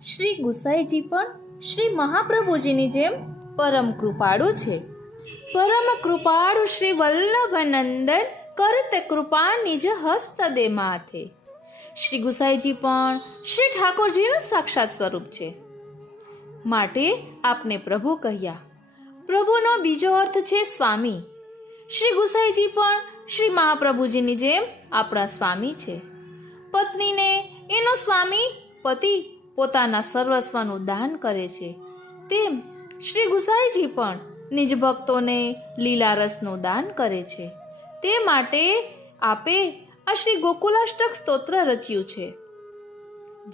શ્રી ગુસાઈજી પણ શ્રી મહાપ્રભુજીની જેમ પરમ કૃપાળુ છે. પરમ કૃપાળુ શ્રી વલ્લભનંદન કરત કૃપા નિજ હસ્ત દે માથે. શ્રી ગુસાઈજી પણ શ્રી ઠાકોરજીનું સાક્ષાત સ્વરૂપ છે. માટે આપને પ્રભુ કહ્યા. પ્રભુનો બીજો અર્થ છે સ્વામી. શ્રી ગુસાઈજી પણ શ્રી મહાપ્રભુજીની જેમ આપણા સ્વામી છે. પત્નીને એનો સ્વામી પતિ પોતાના સર્વસ્વનું દાન કરે છે, તેમ શ્રી ગુસાઈજી પણ નિજ ભક્તોને લીલારસનું દાન કરે છે. તે માટે આપે આ શ્રી ગોકુલાષ્ટક સ્તોત્ર રચ્યું છે.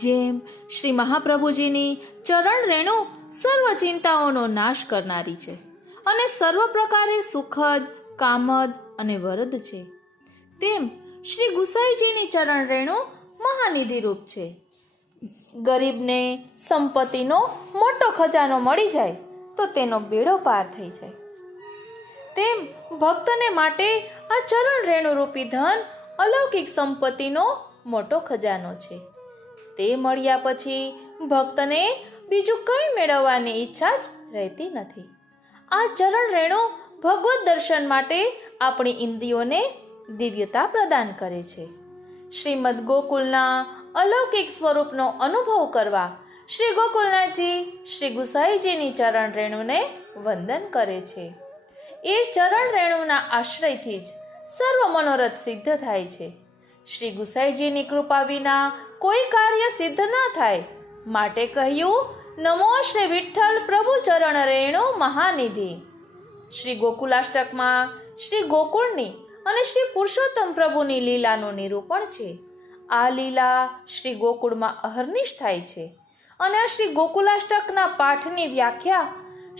જેમ શ્રી મહાપ્રભુજીની ચરણ રેણુ સર્વ ચિંતાઓનો નાશ કરનારી છે અને સર્વ પ્રકારે સુખદ, કામદ અને વરદ છે, તેમ શ્રી ગુસાઈજીની ચરણ રેણુ મહાનિધિ રૂપ છે. ગરીબને સંપત્તિનો મોટો ખજાનો મળી જાય તો તેનો બેડો પાર થઈ જાય, તેમ ભક્તને માટે આ ચરણ રેણુ રૂપી ધન અલૌકિક સંપત્તિનો મોટો ખજાનો છે. તે મળ્યા પછી ભક્તને બીજું કંઈ મેળવવાની ઈચ્છા જ રહેતી નથી. આ ચરણ રેણુ ભગવત દર્શન માટે આપણી ઇન્દ્રિયોને દિવ્યતા પ્રદાન કરે છે. શ્રીમદ ગોકુલના અલૌકિક સ્વરૂપનો અનુભવ કરવા શ્રી ગોકુલનાથજી શ્રી ગુસાઈજીની ચરણ રેણુને વંદન કરે છે. એ ચરણ રેણુના આશ્રયથી જ સર્વ મનોરથ સિદ્ધ થાય છે. શ્રી ગુસાઈજીની કૃપા વિના કોઈ કાર્ય સિદ્ધ ન થાય. માટે કહ્યું, નમો શ્રી વિઠ્ઠલ પ્રભુ ચરણ રેણુ મહાનિધિ. શ્રી ગોકુલાષ્ટકમાં શ્રી ગોકુળની અને શ્રી પુરુષોત્તમ પ્રભુની લીલાનું નિરૂપણ છે. આ લીલા શ્રી ગોકુળમાં અહર્નિશ થાય છે અને આ શ્રી ગોકુલાષ્ટકના પાઠની વ્યાખ્યા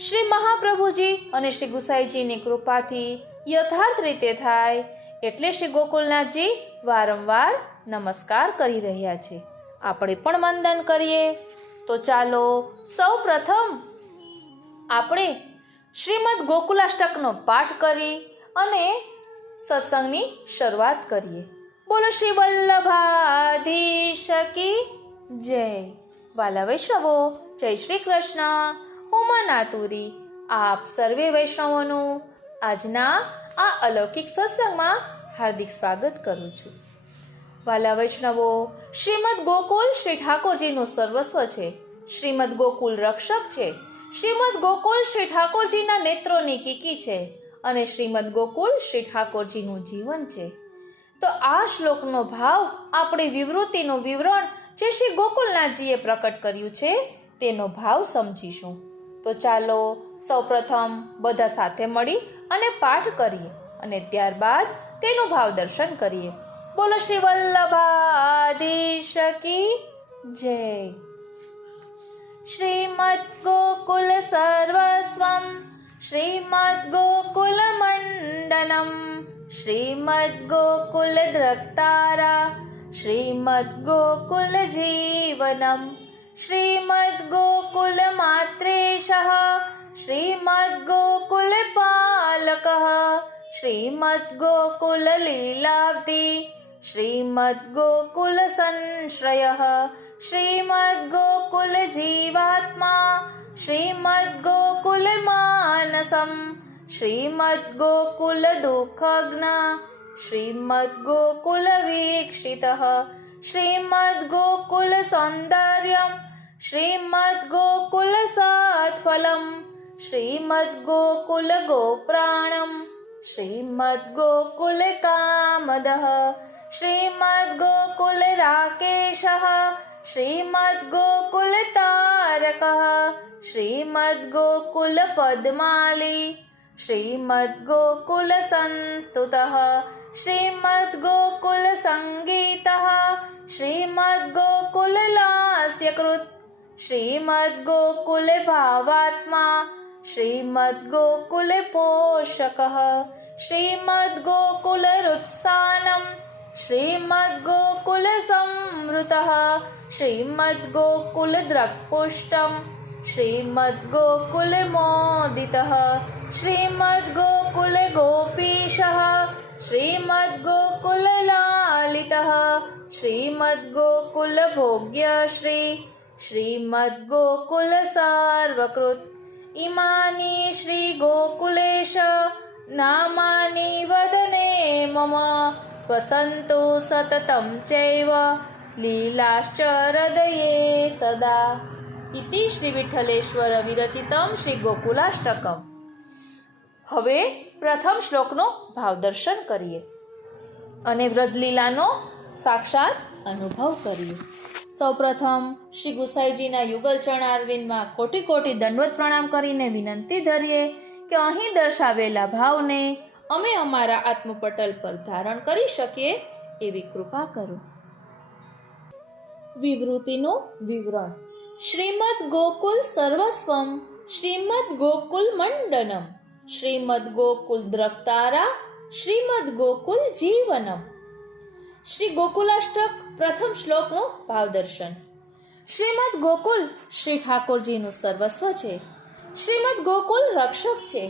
શ્રી મહાપ્રભુજી અને શ્રી ગુસાઈજીની કૃપાથી યથાર્થ રીતે થાય. એટલે શ્રી ગોકુલનાથજી વારંવાર નમસ્કાર કરી રહ્યા છે. આપણે પણ વંદન કરીએ. તો ચાલો સૌ પ્રથમ આપણે શ્રીમદ ગોકુલાષ્ટકનો પાઠ કરી અને સત્સંગની શરૂઆત કરીએ. બોલો શ્રી વલ્લભાધીશ કી જય. વાલા વૈષ્ણવો, જય શ્રી કૃષ્ણ. હું મનાતુરી આપ સર્વે વૈષ્ણવોનું આજના આ અલૌકિક સત્સંગમાં હાર્દિક સ્વાગત કરું છું. વાલા વૈષ્ણવો, શ્રીમદ ગોકુલ શ્રી ઠાકોરજીનું સર્વસ્વ છે. શ્રીમદ ગોકુલ રક્ષક છે. શ્રીમદ ગોકુલ શ્રી ઠાકોરજીના નેત્રોની કીકી છે અને શ્રીમદ ગોકુલ શ્રી ઠાકોરજીનું જીવન છે. તો આ શ્લોકનો ભાવ આપણી વિવૃત્તિનું વિવરણ જે શ્રી ગોકુલનાથજીએ પ્રકટ કર્યું છે તેનો ભાવ સમજીશું. તો ચાલો સૌપ્રથમ બધા સાથે મળી અને પાઠ કરીએ અને ત્યારબાદ તેનું ભાવ દર્શન કરીએ. બોલો શ્રી વલ્લભાધીશ કી જય. શ્રીમદ ગોકુલ સર્વસ્વમ શ્રીમદ ગોકુલ મંડલમ શ્રીમદ ગોકુલ દ્રક્તારા શ્રીમદ ગોકુલ જીવનમ શ્રીમદ ગોકુલ માત્રેશઃ શ્રીમદ ગોકુલ પાલકઃ શ્રીમદ ગોકુલ લીલાબ્ધિ શ્રીમદ ગોકુલ સંશ્રયઃ શ્રીમદ ગોકુલ જીવાત્મા શ્રીમદ ગોકુલ માનસમ શ્રીમદ ગોકુલ દુઃખજ્ઞ શ્રીમદ ગોકુલ વીક્ષિતઃ શ્રીમદ ગોકુલ સૌંદર્યમ શ્રીમદ ગોકુલ સત્ફલમ શ્રીમદ ગોકુલ ગોપ્રાણમ શ્રીમદ ગોકુલ કામદઃ શ્રીમદ ગોકુલ રાકેશઃ શ્રીમદ ગોકુલ તારકઃ શ્રીમદ ગોકુલ પદ્માલી શ્રીમદ ગોકુલ સંસ્તુતઃ શ્રીમદ ગોકુલ સંગીતઃ શ્રીમદ ગોકુલ લાસ્યકૃત શ્રીમદ ગોકુલ ભાવાત્મા શ્રીમદ ગોકુલ પોષકઃ શ્રીમદ ગોકુલ રુત્સાનમ શ્રીમદ ગોકુલ સંવૃતઃ શ્રીમદ ગોકુલ દ્રક્પુષ્ટમ શ્રીમદ ગોકુલ મોદિતઃ શ્રીમદ ગોકુલ ગોપીશઃ શ્રીમદ ગોકુલ લાલિતઃ શ્રીમદ ગોકુલ ભોગ્યશ્રી શ્રીમદ્ગોકુલ સર્વકૃત ઇમાની શ્રી ગોકુલેશ નામાની વદને મમ વસંતુ સતતમ ચૈવ લીલાશ્ચ હૃદયે સદા. ઇતિ શ્રી વિઠ્ઠલેશ્વર વિરચિતમ શ્રી ગોકુલાષ્ટકમ. હવે પ્રથમ શ્લોકનો ભાવદર્શન કરીએ અને વ્રજલીલાનો સાક્ષાત અનુભવ કરીએ. સૌપ્રથમ શ્રી ગુસાઈજીના યુગલ ચરણારવિંદમાં કોટી કોટી દંડવત પ્રણામ કરીને વિનંતી ધરીએ કે અહીં દર્શાવેલા ભાવને અમે અમારા આત્મપટલ પર ધારણ કરી શકીએ એવી કૃપા કરો. વિવૃતિનું વિવરણ. શ્રીમદ ગોકુલ સર્વસ્વમ શ્રીમદ ગોકુલ મંડનમ શ્રીમદ ગોકુલ દ્રક્તારા શ્રીમદ ગોકુલ જીવનમ. શ્રી ગોકુલાષ્ટક પ્રથમ શ્લોકનું ભાવદર્શન. શ્રીમદ ગોકુલ શ્રી ઠાકોરજીનું સર્વસ્વ છે. શ્રીમદ ગોકુલ રક્ષક છે.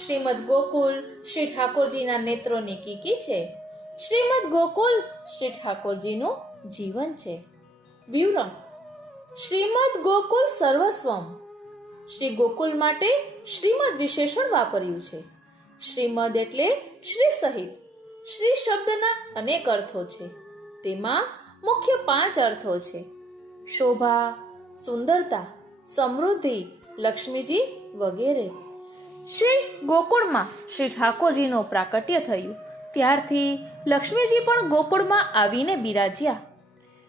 શ્રીમદ ગોકુલ શ્રી ઠાકોરજીના નેત્રોની કીકી છે. શ્રીમદ ગોકુલ શ્રી ઠાકોરજીનું જીવન છે. વિવરણ. શ્રીમદ ગોકુલ સર્વસ્વમ. શ્રી ગોકુલ માટે શ્રીમદ વિશેષણ વાપર્યું છે. શ્રીમદ એટલે શ્રી સહિત. શ્રી શબ્દના અનેક અર્થો છે. તેમાં મુખ્ય 5 અર્થો છે: શોભા, સુંદરતા, સમૃદ્ધિ, લક્ષ્મીજી વગેરે. શ્રી ગોકુળમાં શ્રી ઠાકોરજીનું પ્રાકટ્ય થયું ત્યારથી લક્ષ્મીજી પણ ગોકુળમાં આવીને બિરાજ્યા.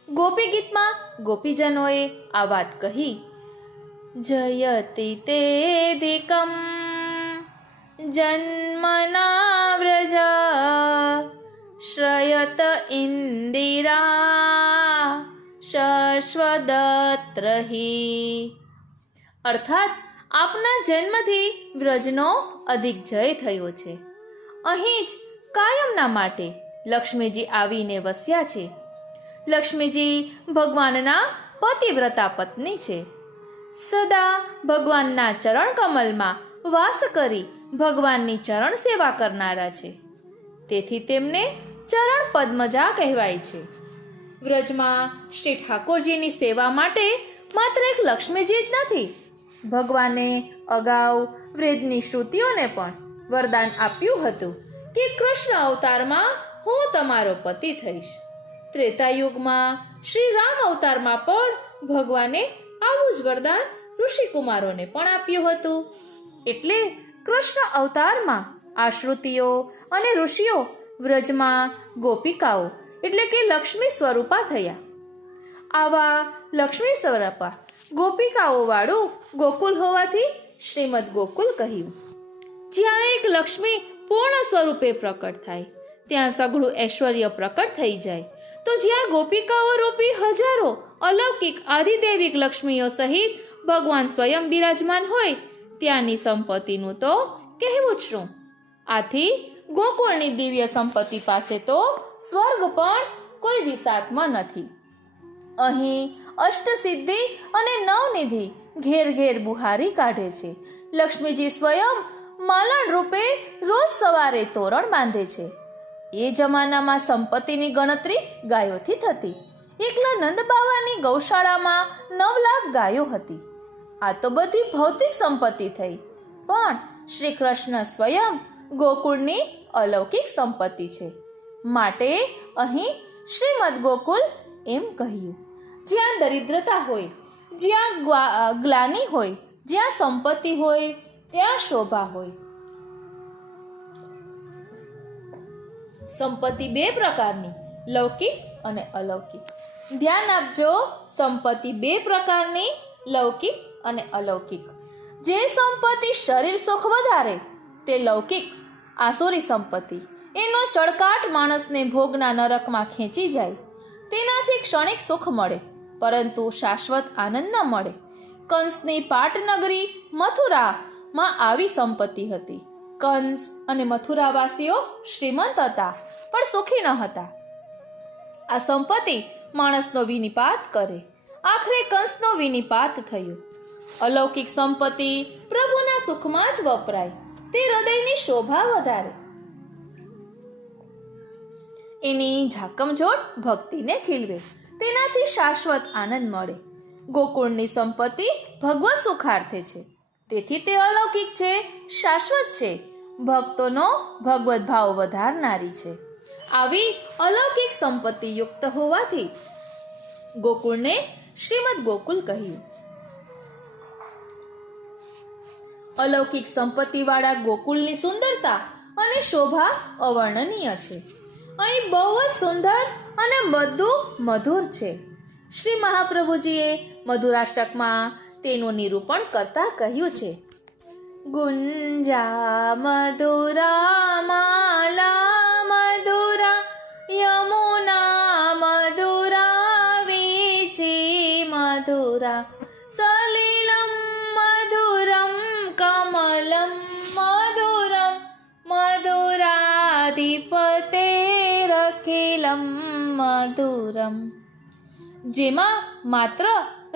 ગોપી ગીતમાં ગોપીજનોએ આ વાત કહી: જયતિ તેધિકમ જન્મના વ્રજ શ્રયત ઇન્દિરા શશ્વદત્રહી. અર્થાત આપના જન્મથી વ્રજનો અધિક જય થયો છે. અહીં જ કાયમના માટે લક્ષ્મીજી આવીને વસ્યા છે. લક્ષ્મીજી ભગવાનના પતિવ્રતા પત્ની છે. સદા ભગવાનના ચરણ કમલમાં વાસ કરી ભગવાનની ચરણ સેવા કરનારા છે. તેથી તેમને ચરણ પદ્મજા કહેવાય છે. વ્રજમાં શ્રી ઠાકોરજીની સેવા માટે માત્ર એક લક્ષ્મીજી જ નથી. ભગવાને અગાઉ વેદની શ્રુતિઓને પણ વરદાન આપ્યું હતું કે કૃષ્ણ અવતારમાં હું તમારો પતિ થઈશ. ત્રેતાયુગમાં શ્રી રામ અવતારમાં પણ ભગવાને આવું જ વરદાન ઋષિકુમારોને પણ આપ્યું હતું. એટલે કૃષ્ણ અવતારમાં આ શ્રુતિઓ અને ઋષિઓ વ્રજમાં ગોપિકાઓ એટલે કે લક્ષ્મી સ્વરૂપા થયા. આવા લક્ષ્મી સ્વરૂપા ગોપિકાઓ વાળું ગોકુલ હોવાથી શ્રીમદ ગોકુલ કહ્યું. જ્યાં એક લક્ષ્મી પૂર્ણ સ્વરૂપે પ્રકટ થાય ત્યાં સઘળું ઐશ્વર્ય પ્રકટ થઈ જાય. તો જ્યાં ગોપિકાઓ રૂપી હજારો અલૌકિક આધિદૈવિક લક્ષ્મીઓ સહિત ભગવાન સ્વયં બિરાજમાન હોય ત્યાંની સંપત્તિનું તો કહેવું જ શું. આથી ગોકુળની દિવ્ય સંપત્તિ પાસે તો સ્વર્ગ પણ કોઈ વિસાતમાં નથી. અહીં અષ્ટસિદ્ધિ અને નવનિધિ ઘેર ઘેર બુહારી કાઢે છે. લક્ષ્મીજી સ્વયં માલણ રૂપે રોજ સવારે તોરણ બાંધે છે. એ જમાનામાં સંપત્તિની ગણતરી ગાયોથી થતી. એકલા નંદ બાવાની ગૌશાળામાં 9 લાખ ગાયો હતી. આ તો બધી ભૌતિક સંપત્તિ થઈ. પણ શ્રી કૃષ્ણ સ્વયં ગોકુળની અલૌકિક સંપત્તિ છે. માટે અહીં શ્રીમદ ગોકુલ એમ કહ્યું. જ્યાં દરિદ્રતા હોય, જ્યાં ગ્લાનિ હોય, જ્યાં સંપત્તિ હોય ત્યાં શોભા હોય. સંપત્તિ 2 પ્રકારની, લૌકિક અને અલૌકિક. ધ્યાન આપજો, સંપત્તિ 2 પ્રકારની, લૌકિક અને અલૌકિક. જે સંપત્તિ શરીર સુખ વધારે તે લૌકિક આસુરી સંપત્તિ. એનો ચળકાટ માણસને ભોગના નરકમાં ખેંચી જાય. તેનાથી ક્ષણિક સુખ મળે પરંતુ શાશ્વત આનંદ ન મળે. કંસની પાટનગરી મથુરામાં આવી સંપત્તિ હતી. કંસ અને મથુરાવાસીઓ શ્રીમંત હતા પણ સુખી ન હતા. આ સંપત્તિ માણસનો વિનિપાત કરે. આખરે કંસનો વિનિપાત થયો. અલૌકિક સંપત્તિ પ્રભુના સુખમાં જ વપરાય. તે હૃદયની શોભા વધારે. એની ઝાકમઝોળ ભક્તિને ખીલવે. તેનાથી શાશ્વત આનંદ મળે. ગોકુળની સંપત્તિ ભગવત સુખાર્થે છે, તેથી તે અલૌકિક છે, શાશ્વત છે, ભક્તોનો ભગવત ભાવ વધારનારી છે. આવી અલૌકિક સંપત્તિ યુક્ત હોવાથી ગોકુળને શ્રીમદ ગોકુલ કહ્યું. અલૌકિક સંપત્તિવાળા ગોકુળની સુંદરતા અને શોભા અવર્ણનીય છે. અહીં બહુ જ સુંદર અને બધું મધુર છે. શ્રી મહાપ્રભુજીએ મધુરાષ્ટકમાં તેનું નિરૂપણ કરતા કહ્યું છે: ગુંજા મધુરા માલા મધુરા યમુના મધુરા વીચી મધુરા સલિલમ મધુરમ કમલમ મધુરમ મધુરાધિપતેરખિલમ મધુરમ. જેમાં માત્ર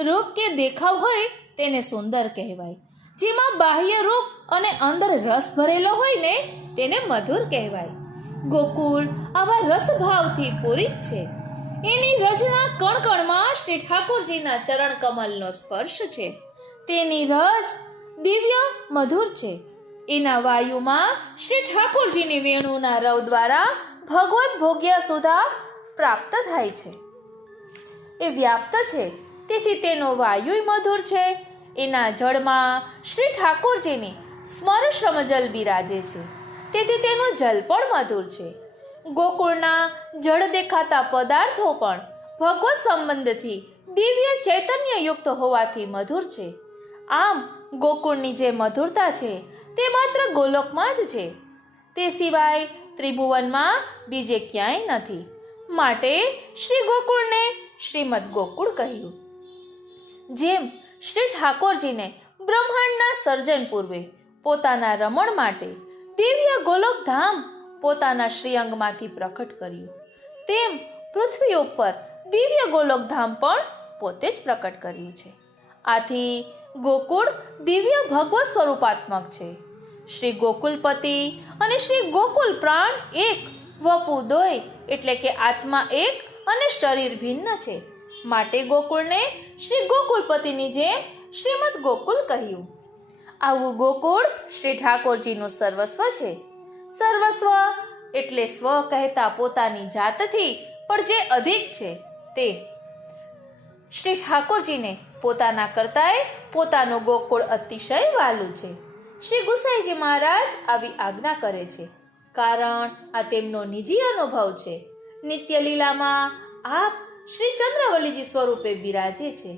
રૂપ કે દેખાવ હોય તેને સુંદર કહેવાય. જેમાં બાહ્ય રૂપ અને અંદર રસ ભરેલો હોય ને તેને મધુર કહેવાય. ગોકુળ આવા રસભાવથી પૂરિત છે. એની રજના કણકણમાં શ્રી ઠાકોરજીના ચરણ કમલનો સ્પર્શ છે. તેની રજ દિવ્ય મધુર છે. એના વાયુમાં શ્રી ઠાકોરજીની વેણુના રવ દ્વારા ભગવત ભોગ્ય સુધા પ્રાપ્ત થાય છે. એ વ્યાપ્ત છે, તેથી તેનો વાયુ મધુર છે. એના જળમાં શ્રી ઠાકોરજીની સ્મરશ્રમ જલ બિરાજે છે, તેથી તેનું જલ પણ મધુર છે. ગોકુળના જળ દેખાતા પદાર્થો પણ ભગવત સંબંધથી દિવ્ય ચૈતન્યયુક્ત હોવાથી મધુર છે. આમ ગોકુળની જે મધુરતા છે તે માત્ર ગોલોકમાં જ છે. તે સિવાય ત્રિભુવનમાં બીજે ક્યાંય નથી. માટે શ્રી ગોકુળને શ્રીમદ ગોકુળ કહ્યું. જેમ શ્રી ઠાકોરજીને બ્રહ્માંડના સર્જન પૂર્વે પોતાના રમણ માટે દિવ્ય ગોલોક ધામ પોતાના શ્રીઅંગમાંથી પ્રકટ કર્યું, તેમ પૃથ્વી ઉપર દિવ્ય ગોલોક ધામ પણ પોતે જ પ્રકટ કર્યું છે. આથી ગોકુળ દિવ્ય ભગવત સ્વરૂપાત્મક છે. શ્રી ગોકુલપતિ અને શ્રી ગોકુલ પ્રાણ એક, વપુ દોય, એટલે કે આત્મા એક અને શરીર ભિન્ન છે. માટે ગોકુળને શ્રી ગોકુલપતિની જેમ શ્રીમદ ગોકુલ કહ્યું. આવું ગોકુળ શ્રી ઠાકોરજીનું સર્વસ્વ છે. સર્વસ્વ એટલે સ્વ કહેતા પોતાની જાતથી પણ જે અધિક છે તે. શ્રી ઠાકોરજીને પોતાના કરતાંય પોતાનું ગોકુળ અતિશય વાલું છે. શ્રી ગુસાઈજી મહારાજ આવી આજ્ઞા કરે છે, કારણ આ તેમનો નિજી અનુભવ છે. નિત્ય લીલામાં આપ શ્રી ચંદ્રાવલીજી સ્વરૂપે બિરાજે છે.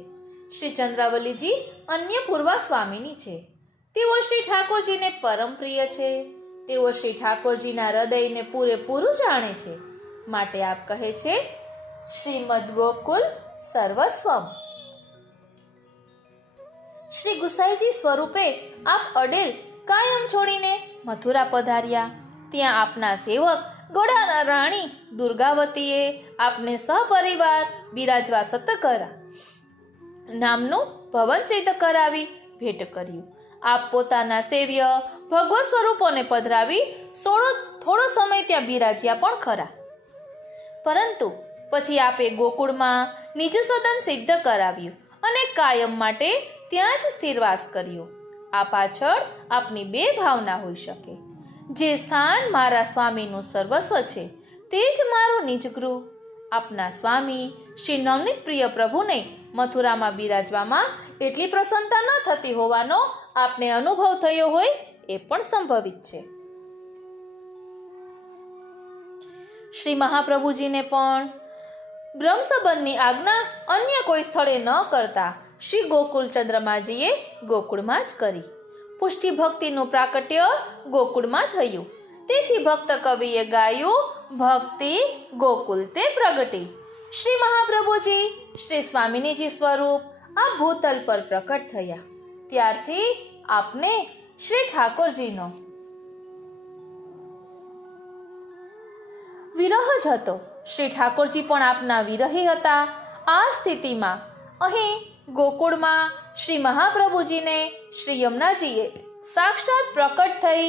શ્રી ચંદ્રાવલીજી અન્ય પૂર્વા સ્વામીની છે. તેઓ શ્રી ઠાકોરજીને પરમ પ્રિય છે. તેઓ શ્રી ઠાકોરજીના હૃદયને પૂરેપૂરું જાણે છે. માટે આપ કહે છે શ્રીમદ ગોકુલ સર્વસ્વમ. શ્રી ગુસાઈજી સ્વરૂપે આપ અડેલ કાયમ છોડીને મથુરા પધાર્યા. ત્યાં આપના સેવક ગોડાના રાણી દુર્ગાવતીએ આપને સહપરિવાર બિરાજવા સતકરા નામનું ભવન સિદ્ધ કરાવી ભેટ કર્યું. આપ પોતાના સેવ્ય ભગવત સ્વરૂપોને પધરાવી થોડો સમય ત્યાં બિરાજ્યા પણ ખરા, પરંતુ પછી આપે ગોકુળમાં નિજ સદન સિદ્ધ કરાવ્યું અને કાયમ માટે ત્યાં જ સ્થિરવાસ કર્યો. આ પાછળ આપની બે ભાવના હોઈ શકે. જે સ્થાન મારા સ્વામીનું સર્વસ્વ છે તે જ મારું નિજ ગૃહ. આપના સ્વામી શ્રી નવનીત પ્રિય પ્રભુને મથુરામાં બિરાજવામાં એટલી પ્રસન્નતા ન થતી હોવાનો આપને અનુભવ થયો હોય એ પણ સંભવિત છે. શ્રી મહાપ્રભુજીને પણ બ્રહ્મ સંબંધની આજ્ઞા અન્ય કોઈ સ્થળે ન કરતા શ્રી ગોકુળ ચંદ્રમાજીએ ગોકુળમાં જ કરી. પુષ્ટિ ભક્તિનું પ્રાકટ્ય ગોકુળમાં થયું. તેથી ભક્ત કવિએ ગાયું, ભક્તિ ગોકુલ તે પ્રગટી. શ્રી મહાપ્રભુજી શ્રી સ્વામિનીજી સ્વરૂપ આ ભૂતલ પર પ્રકટ થયા. ત્યારથી આપને શ્રી ઠાકોરજીનો વિરહ જ હતો. શ્રી ઠાકોરજી પણ આપના વિરહી હતા. આ સ્થિતિમાં અહીં ગોકુળમાં શ્રી મહાપ્રભુજીને શ્રી યમુનાજીએ સાક્ષાત પ્રકટ થઈ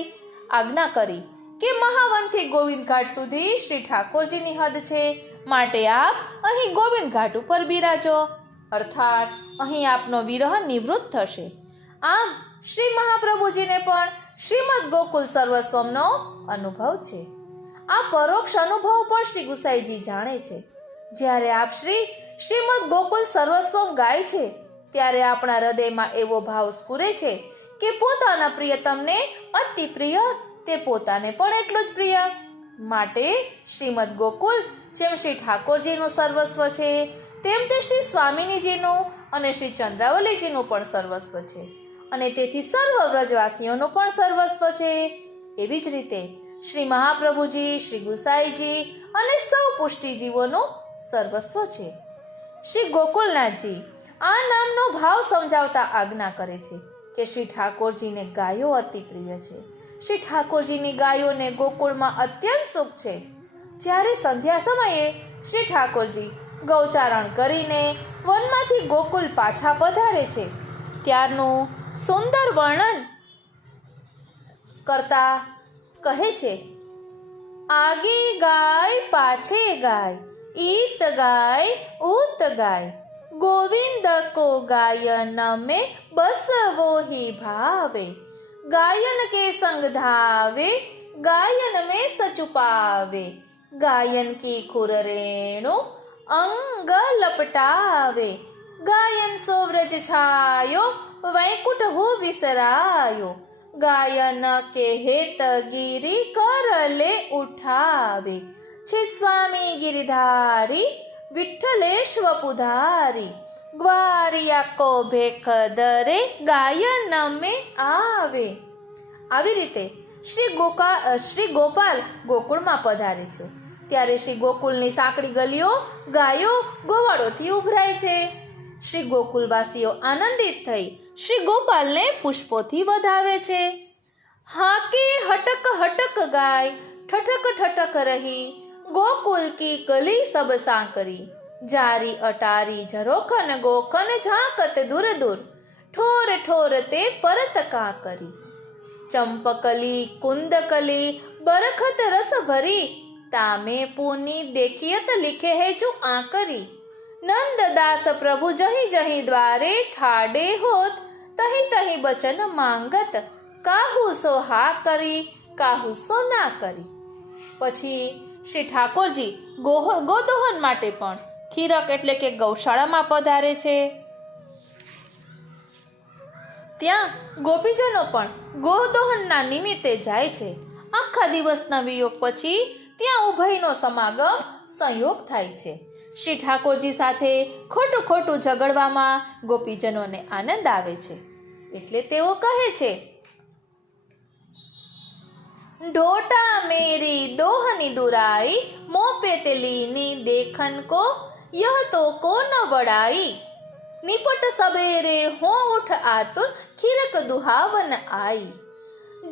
આજ્ઞા કરી કે મહાવનથી ગોવિંદ ઘાટ સુધી શ્રી ઠાકોરજીની હદ છે, માટે આપ અહીં ગોવિંદ ઘાટ ઉપર બિરાજો. અર્થાત અહીં આપનો વિરહ નિવૃત્ત થશે. આમ શ્રી મહાપ્રભુજીને પણ શ્રીમદ ગોકુલ સર્વસ્વમનો અનુભવ છે. આ પરોક્ષ અનુભવ પણ શ્રી ગુસાઈજી જાણે છે. જ્યારે આપ શ્રીમદ ગોકુલ સર્વસ્વમ ગાય છે ત્યારે આપણા હૃદયમાં એવો ભાવ સ્ફુરે છે કે પોતાના પ્રિયતમને અતિ પ્રિય તે પોતાને પણ એટલું જ પ્રિય. માટે શ્રીમદ ગોકુલ જેમ શ્રી ઠાકોરજીનું સર્વસ્વ છે તેમ તે શ્રી સ્વામિનીજીનું અને શ્રી ચંદ્રાવલીજીનું પણ સર્વસ્વ છે અને તેથી સર્વ વ્રજવાસીઓનું પણ સર્વસ્વ છે. એવી જ રીતે શ્રી મહાપ્રભુજી, શ્રી ગુસાઈજી અને સૌ પુષ્ટિજીવોનું સર્વસ્વ છે. શ્રી ગોકુલનાથજી આ નામનો ભાવ સમજાવતા આજ્ઞા કરે છે કે શ્રી ઠાકોરજીને ગાયો અતિ પ્રિય છે. શ્રી ઠાકોરજીની ગાયોને ગોકુળમાં અત્યંત સુખ છે. જ્યારે સંધ્યા સમયે શ્રી ઠાકોરજી ગૌચારણ કરીને વનમાંથી ગોકુલ પાછા પધારે છે ત્યારનું સુંદર વર્ણન કરતા કહે છે, આગે ગાય પાછે ગાય, ઈત ગાય ઉત ગાય, ગોવિંદ કો ગાયન में बस वो ही भावे, गायन के संग धावे, गायन में सचुपावे, गायन की खुर रेणु अंग लपटावे, गायन सो व्रज छायो वैकुंठ हो विसरायो, गायन के हेत गिरी कर ले उठावे, छित स्वामी गिरिधारी विठ्ठलेश वपुधारी, ગ્વારિયા કો ભેખ દરે ગાયન में આવે. આવી રીતે શ્રી ગોપાલ ગોકુળમાં પધારે છે ત્યારે શ્રી ગોકુળની સાંકડી ગલીઓ ગાયો ગોવાળોથી ઉભરાય છે. શ્રી ગોકુલવાસીઓ આનંદિત થઈ શ્રી ગોપાલને પુષ્પોથી વધાવે છે. હાકે હટક હટક ગાય, ઠઠક ઠઠક રહી, ગોકુલ કી ગલી સબ સાંકરી, જારી અટારી ઝરોખન ગોખન ઝાંકત દૂર દૂર, ઠોર ઠોર તે પરત કા કરી, ચંપકલી કુંદકલી બરખત રસ ભરી, તામે પૂની દેખિયત लिखे है जो आकरी, नंददास प्रभु जही जही द्वारे ठाडे होत, तही तही बचन માંગત, કાહુ સો હા કરી કાહુ સો ના કરી. પછી શ્રી ઠાકોરજી ગોદોહન માટે પણ ખીરક એટલે કે ગૌશાળામાં પધારે છે. ત્યાં ગોપીજનો પણ ગોદોહનના નિમિત્તે જાય છે. આખા દિવસના વિયોગ પછી ત્યાં ઉભયનો સમાગમ સંયોગ થાય છે. શ્રી ઠાકોરજી સાથે ખોટું ખોટું ઝઘડવામાં ગોપીજનોને આનંદ આવે છે. એટલે તેઓ કહે છે, ढोटा मेरी दोहनी दुराई, मोपे तेलीनी देखन को यह तो को न बड़ाई, निपट सबेरे हो उठ आतुर खिरक दुहावन आई,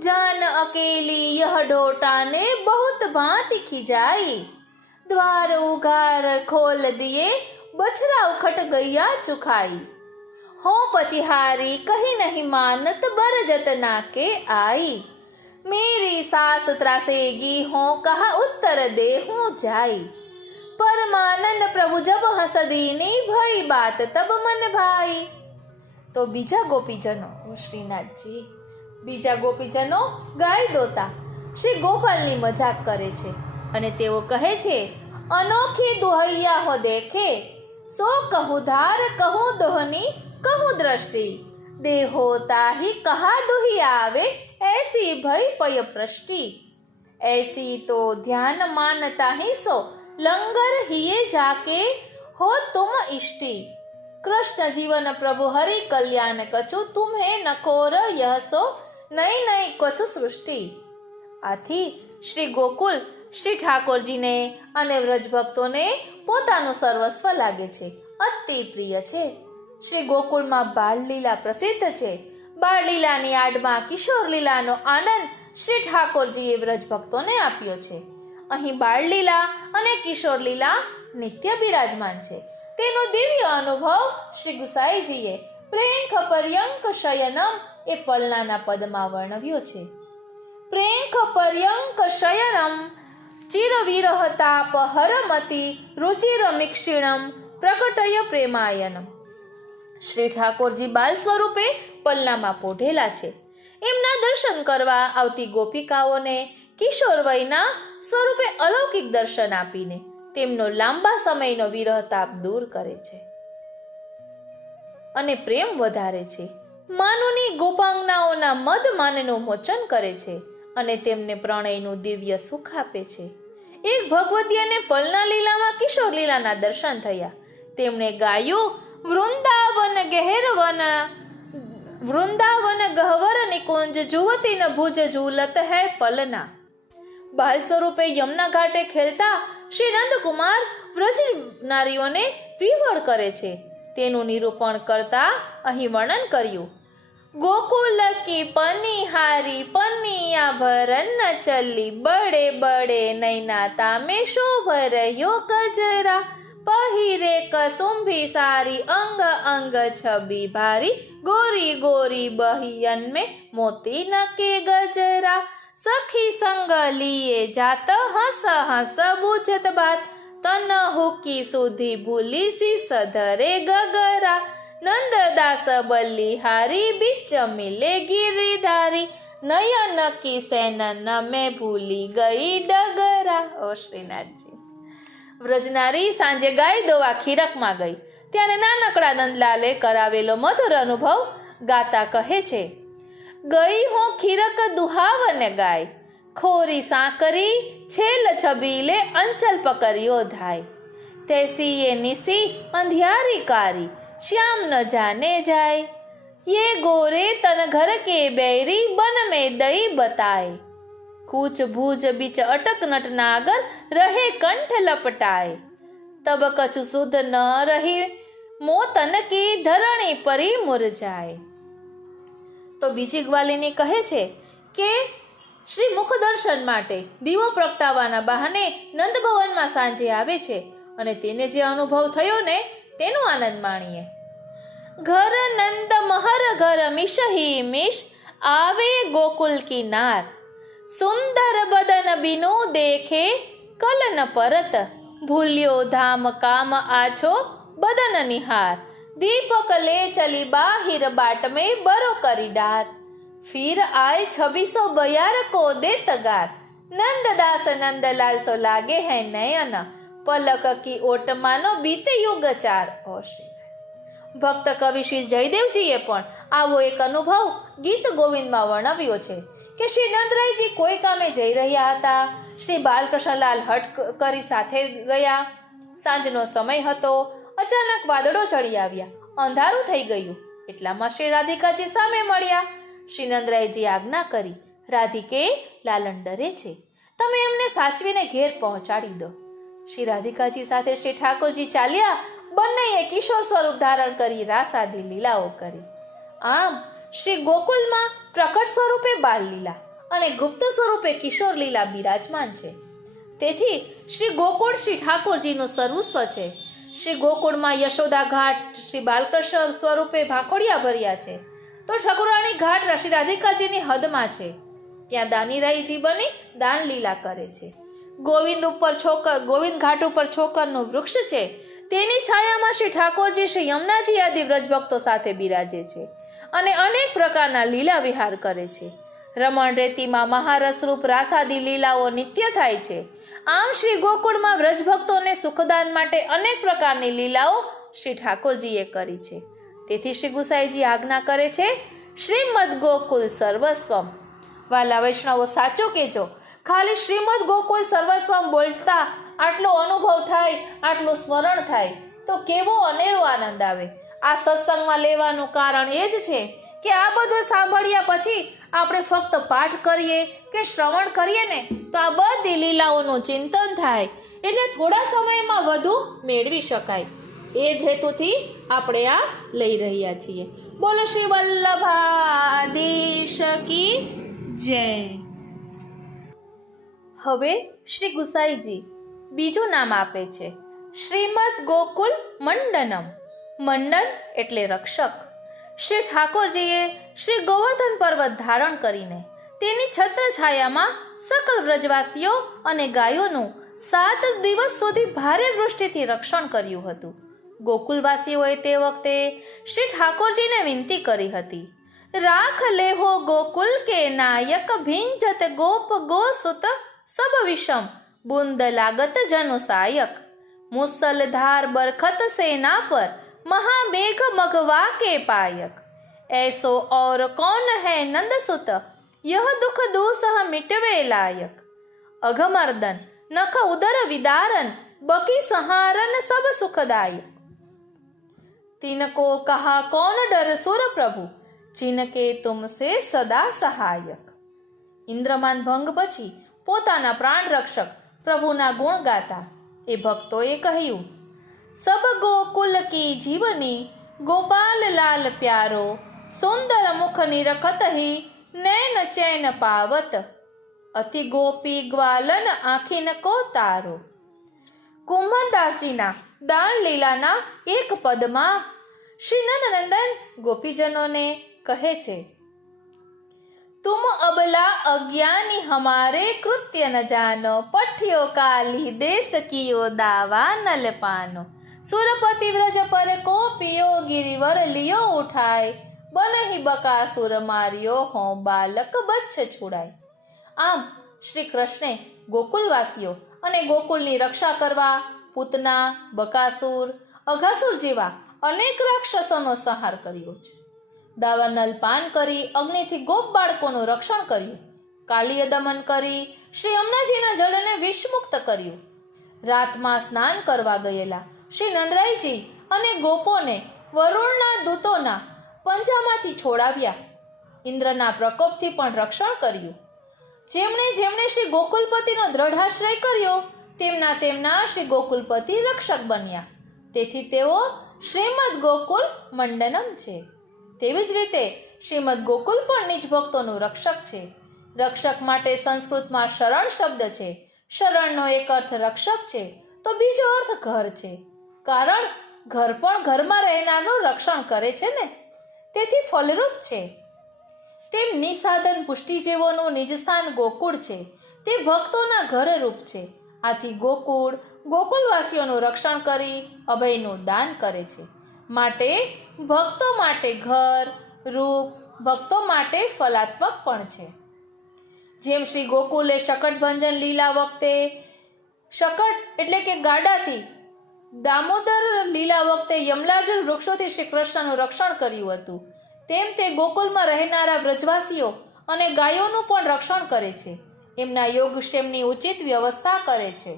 जान अकेली यह ढोटा ने बहुत भांति खिजाई, द्वार उगार खोल दिए बछड़ा उखट गैया चुखाई, हो पचिहारी कहीं नहीं मानत बरजत नाके आई, मेरी सास त्रासेगी हो कहा उत्तर दे हो जाई, परमानंद प्रभु जब हंस दीनी भई बात तब मन भाई. તો બીજા ગોપીજનો શ્રીનાથજી બીજા ગોપીજનો ગાય દોતા શ્રી ગોપાલની મજાક કરે છે અને તેઓ કહે છે, અનોખી દુહૈયા હો દેખે, સો કહું ધાર કહું દોહની કહું દ્રષ્ટિ, देहो ताही कहा दुही आवे, ऐसी भई पय पृष्टि, ऐसी तो ध्यान मानता ही सो, लंगर हिये जाके हो तुम इष्टि, कृष्ण जीवन प्रभु हरि कल्याण कछु, तुम्हें नकोर यह सो नहीं नहीं कछु सृष्टि. આથી શ્રી ગોકુલ શ્રી ઠાકોરજીને અને વ્રજ ભક્તોને પોતાનું સર્વસ્વ લાગે છે, અતિ પ્રિય છે. શ્રી ગોકુળમાં બાળલીલા પ્રસિદ્ધ છે. બાળલીલાની આડમાં કિશોર લીલાનો આનંદ શ્રી ઠાકોરજીએ વ્રજ ભક્તોને આપ્યો છે. અહીં બાળલીલા અને કિશોર લીલા નિત્ય બિરાજમાન છે. તેનો દિવ્ય અનુભવ શ્રી ગુસાઈજીએ પ્રેંખ પર્યંક શયનમ એ પલનાના પદમાં વર્ણવ્યો છે. પ્રેંખ પર્યંક શયનમ ચિરવિરહતાપ હરમતી રુચિર મિક્ષિણમ પ્રકટય પ્રેમાયનમ. શ્રી ઠાકોરજી બાલ સ્વરૂપે પલનામાં પોઢેલા છે. એમના દર્શન કરવા આવતી ગોપિકાઓને કિશોર વયના સ્વરૂપે અલૌકિક દર્શન આપીને તેમનો લાંબા સમયનો વિરહ તાપ દૂર કરે છે અને પ્રેમ વધારે છે. માનુની ગોપાંગનાઓના મદ માનનું મોચન કરે છે અને તેમને પ્રણયનું દિવ્ય સુખ આપે છે. એક ભગવતીને પલના લીલામાં કિશોર લીલાના દર્શન થયા. તેમણે ગાયું, વૃંદાવન ગહવર નિકુંજ જુવતી ન ભુજ ઝૂલત હૈ પલના. બાલ સ્વરૂપે યમુના ઘાટે ખેલતા શ્રી નંદકુમાર વ્રજ નારીઓને વિવળ કરે છે. તેનું નિરૂપણ કરતા અહીં વર્ણન કર્યું. ગોકુલ કી પનિહારી પનિયા ભરન ચલી બડે બડે નૈના તામે શોભ રહ્યો ગજરા पहिरे कसुंभी सारी अंग अंग छबी भारी गोरी गोरी बहियन में मोती नके गजरा सखी संग लिए जात हंस हंस बूझत बात तन हुकी सुधी भूली सी सधरे गगरा नंददास बलिहारी बीच मिले गिरिधारी नयन की सेनन में भूली गई डगरा. ओ श्रीनाथजी. વ્રજનારી સાંજે ગાય દોવા ખીરકમાં ગઈ ત્યારે નાનકડા નંદલાલે કરાવેલો મધુર અનુભવ ગાતા કહે છે. ગઈ હું ખીરક દુહાવને ગાય ખોરી સાંકરી છેલ છબીલે અંચલ પકડ્યો ધાય તૈસી એ નિસી અંધિયારી કારી શ્યામ ન જાને જાય ये गोरे तन घर के बैरी बन में दई बताए कूच भूज बीच अटक नट नागर रहे कंठ लपटाए तब कछु सुध न रही मोतन की धरणी परी मुरझाए. તો બીજી ગ્વાલિની કહે છે કે શ્રી મુખ દર્શન માટે દીવો પ્રગટાવવાના બહાને નંદ ભવનમાં સાંજે આવે છે અને તેને જે અનુભવ થયો ને તેનો આનંદ માણીએ. घर नंद महर घर मिश ही मिश आवे गोकुल की नार सुंदर बदन बिनु देखे कलन परत भूल्यो धाम काम आछो बदन निहार दीपक ले चली बाहिर बाट में बरो करी डार फिर आए 2642 को दे तगार नंददास नंदलाल सो लागे है नयन पलक की ओट मानो बीते युग चार. ભક્ત કવિ શ્રી જયદેવજીએ પણ આવો એક અનુભવ ગીત ગોવિંદમાં વર્ણવ્યો છે કે શ્રી નંદરાયજી કોઈ કામે જઈ રહ્યા હતા. શ્રી બાલકૃષ્ણલાલ હટ કરી સાથે ગયા. સાંજનો સમય હતો. અચાનક વાદળો ચડી આવ્યા. અંધારું થઈ ગયું. એટલામાં શ્રી રાધિકાજી સામે મળ્યા. શ્રી નંદરાયજી આજ્ઞા કરી, રાધિકે લાલન ડરે છે, તમે એમને સાચવીને ઘેર પહોંચાડી દો. શ્રી રાધિકાજી સાથે શ્રી ઠાકોરજી ચાલ્યા. બંનેએ કિશોર સ્વરૂપ ધારણ કરી રાસાદી લીલાઓ કરી. આમ શ્રી ગોકુલમાં પ્રકટ સ્વરૂપે બાળ લીલા અને ગુપ્ત સ્વરૂપે કિશોર લીલા બિરાજમાન છે. તેથી શ્રી ગોકુળ શ્રી ઠાકોરજીનું સર્વસ્વ છે. શ્રી ગોકુળમાં યશોદા ઘાટ શ્રી બાલકૃષ્ણ સ્વરૂપે ભાંખોડિયા ભર્યા છે, તો ઠાકોરાણી ઘાટ શ્રી રાધિકાજીની હદમાં છે. ત્યાં દાનીરાયજી બની દાન લીલા કરે છે. ગોવિંદ ઘાટ ઉપર છોકરનું વૃક્ષ છે. તેની છાયામાં શ્રી ઠાકોરજી શ્રી યમુનાજી આદિ વ્રજભક્તો સાથે બિરાજે છે અને અનેક પ્રકારના લીલા વિહાર કરે છે. રમણ રેતીમાં મહારસરૂપ રાસાદી લીલાઓ નિત્ય થાય છે. આમ શ્રી ગોકુળમાં વ્રજભક્તોને સુખદાન માટે અનેક પ્રકારની લીલાઓ શ્રી ઠાકોરજીએ કરી છે. તેથી શ્રી ગુસાઈજી આજ્ઞા કરે છે, શ્રીમદ ગોકુલ સર્વસ્વમ. વાલા વૈષ્ણવો, સાચો કેજો, ખાલી શ્રીમદ ગોકુલ સર્વસ્વમ બોલતા આટલો અનુભવ થાય, આટલું સ્મરણ થાય તો કેવો અનેરો આનંદ આવે. આ સત્સંગમાં લેવાનું કારણ એ જ છે કે આ બધું સાંભળ્યા પછી આપણે ફક્ત પાઠ કરીએ કે શ્રવણ કરીએ ને તો આ બધી લીલાઓનું ચિંતન થાય, એટલે થોડા સમયમાં વધુ મેળવી શકાય. એ જ હેતુથી આપણે આ લઈ રહ્યા છીએ. બોલો શ્રી વલ્લભાધીશ કી જય. હવે શ્રી ગુસાઈજી બીજું નામ આપે છે, શ્રીમદ ગોકુલ મંડનમ. મંડન એટલે રક્ષક. શ્રી ઠાકોરજીએ શ્રી ગોવર્ધન પર્વત ધારણ કરીને તેની છત્ર છાયામાં સકલ વ્રજવાસીઓ અને ગાયોનું 7 દિવસ સુધી ભારે વૃષ્ટિથી રક્ષણ કર્યું હતું. ગોકુલવાસીઓએ તે વખતે શ્રી ઠાકોરજીને વિનંતી કરી હતી, રાખ લેહો ગોકુલ કે નાયક, ભીંજત ગોપ ગોસુત સબ વિષમ, બુંદ લાગત જનો સાયક, મુસલધાર બરખત સેના પર, महामेघ मघवा के पायक, ऐसो और कौन है नंद सुत, यह दुख दूसह मिटवे लायक, अघमर्दन नख उदर विदारन, बकी संहारन सब सुखदायक, तिनको कहा कौन डर सुर प्रभु, जिनके तुमसे सदा सहायक। ઇન્દ્રમાન ભંગ પછી પોતાના પ્રાણ રક્ષક પ્રભુના ગુણ ગાતા એ ભક્તોએ કહ્યું, સબ ગોકુલ કી જીવની, ગોપાલ લાલ પ્યારો, સુંદર મુખ નિરખત હી, નૈન ચૈન પાવત, અતિ ગોપી ગ્વાલન આખીન કો તારો। કુંભદાસજીના દાણ લીલાના એક પદમાં શ્રી નંદનંદન ગોપીજનોને કહે છે, तुम अबला अज्ञानी हमारे कृत्य न जानो, पठ्यो काली देश कियो दावा नल पानो, सुरपति व्रज पर को पियो, गिरिवर लियो उठाय, बन ही बकासुर मारियो, हो बालक बच्च छुड़ाय। આમ શ્રી કૃષ્ણે ગોકુલવાસીઓ અને ગોકુલની રક્ષા કરવા પૂતના, બકાસુર, અઘાસુર જેવા અનેક રાક્ષસોનો સંહાર કર્યો છે। દાવાનલ પાન કરી અગ્નિથી ગોપ બાળકોનું રક્ષણ કર્યું, કાલીય દમન કરી શ્રી યમુનાજીના જળને વિષમુક્ત કર્યું, રાતમાં સ્નાન કરવા ગયેલા શ્રી નંદરાયજી અને ગોપોને વરુણના દૂતોના પંજામાંથી છોડાવ્યા, ઇન્દ્રના પ્રકોપથી પણ રક્ષણ કર્યું। જેમણે જેમણે શ્રી ગોકુલપતિનો દ્રઢાશ્રય કર્યો તેમના શ્રી ગોકુલપતિ રક્ષક બન્યા, તેથી તેઓ શ્રીમદ ગોકુલ મંડનમ છે। તેવી જ રીતે શ્રીમદ ગોકુલ પણ નિજ ભક્તોનું રક્ષક છે। રક્ષક માટે સંસ્કૃતમાં શરણ શબ્દ છે। શરણનો એક અર્થ રક્ષક છે તો બીજો અર્થ ઘર છે, કારણ ઘર પણ ઘરમાં રહેનારનું રક્ષણ કરે છે ને, તેથી ફલરૂપ છે। તેમ નિસાધન પુષ્ટિજીવોનું નિજસ્થાન ગોકુળ છે, તે ભક્તોના ઘર રૂપ છે। આથી ગોકુળ ગોકુલવાસીઓનું રક્ષણ કરી અભયનું દાન કરે છે, માટે ભક્તો માટે ઘર રૂપ, ભક્તો માટે ફલાત્મક પણ છે। જેમ શ્રી ગોકુલે શકટભંજન લીલા વખતે શકટ એટલે કે ગાડાથી, દામોદર લીલા વખતે યમલાર્જુન વૃક્ષોથી શ્રી કૃષ્ણનું રક્ષણ કર્યું હતું, તેમ તે ગોકુલમાં રહેનારા વ્રજવાસીઓ અને ગાયોનું પણ રક્ષણ કરે છે, એમના યોગક્ષેમની ઉચિત વ્યવસ્થા કરે છે।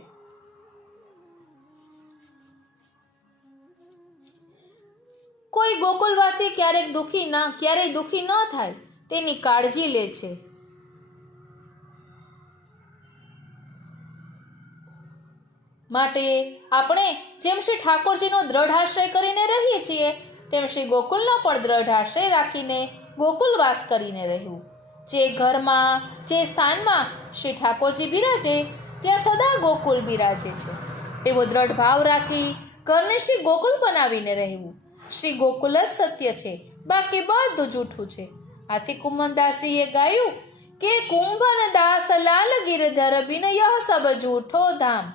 કોઈ ગોકુલવાસી ક્યારેય દુઃખી ન થાય તેની કાળજી લે છે। માટે આપણે જેમ શ્રી ઠાકોરજીનો દ્રઢ આશ્રય કરીને રહીએ છીએ તેમ શ્રી ગોકુલનો પણ દ્રઢ આશ્રય રાખીને ગોકુલવાસ કરીને રહેવું। જે ઘરમાં, જે સ્થાનમાં શ્રી ઠાકોરજી બિરાજે ત્યાં સદા ગોકુલ બિરાજે છે, એવો દ્રઢ ભાવ રાખી ઘરને શ્રી ગોકુલ બનાવીને રહેવું। શ્રી ગોકુલ જ સત્ય છે, બાકી બધું જૂઠું છે। આથી કુંભદાસજીએ ગાયું કે કુંભન દાસ લાલ ગિરધર બિન યહ સબ જૂઠો ધામ।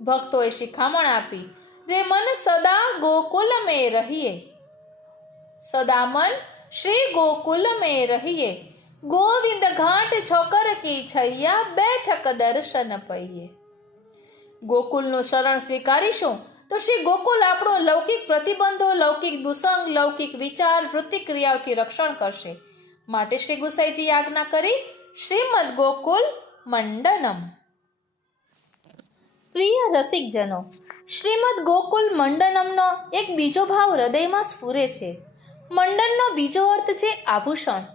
ભક્તોએ શિખામણ આપી, રે મન સદા ગોકુલ મેં રહીએ, સદા મન શ્રી ગોકુલ મેં રહીએ, ગોવિંદ ઘાટ છોકર કી છૈયા, બેઠક દર્શન પૈયે। ગોકુલનું શરણ સ્વીકારીશું તો શ્રી ગોકુલ આપણું લૌકિક પ્રતિબંધો, લૌકિક દુસંગ, લૌકિક વિચાર, વૃત્તિ ક્રિયાઓથી રક્ષણ કરશે। માટે શ્રી ગુસાઈજી આજ્ઞા કરી શ્રીમદ ગોકુલ મંડનમ। પ્રિય રસિકજનો, શ્રીમદ ગોકુલ મંડનમનો એક બીજો ભાવ હૃદયમાં સ્ફુરે છે। મંડનનો બીજો અર્થ છે આભૂષણ।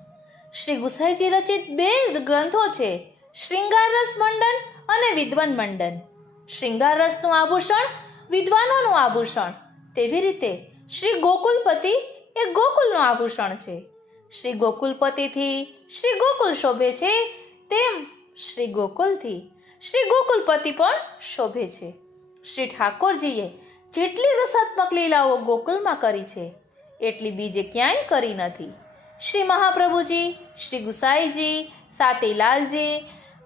શ્રી ગુસાઈજી રચિત 2 ગ્રંથો છે, શ્રૃંગાર રસ મંડન અને વિદ્વન મંડન। શ્રૃંગાર રસનું આભૂષણ વિદ્વાનોનું આભૂષણ, તેવી રીતે શ્રી ગોકુલપતિ એ ગોકુલનું આભૂષણ છે। શ્રી ગોકુલપતિથી શ્રી ગોકુલ શોભે છે, તેમ શ્રી ગોકુલથી શ્રી ગોકુલપતિ પણ શોભે છે। શ્રી ઠાકોરજીએ જેટલી રસાત્મક લીલાઓ ગોકુલમાં કરી છે એટલી બીજે ક્યાંય કરી નથી। શ્રી મહાપ્રભુજી, શ્રી ગુસાઈજી, સાતીલાલજી,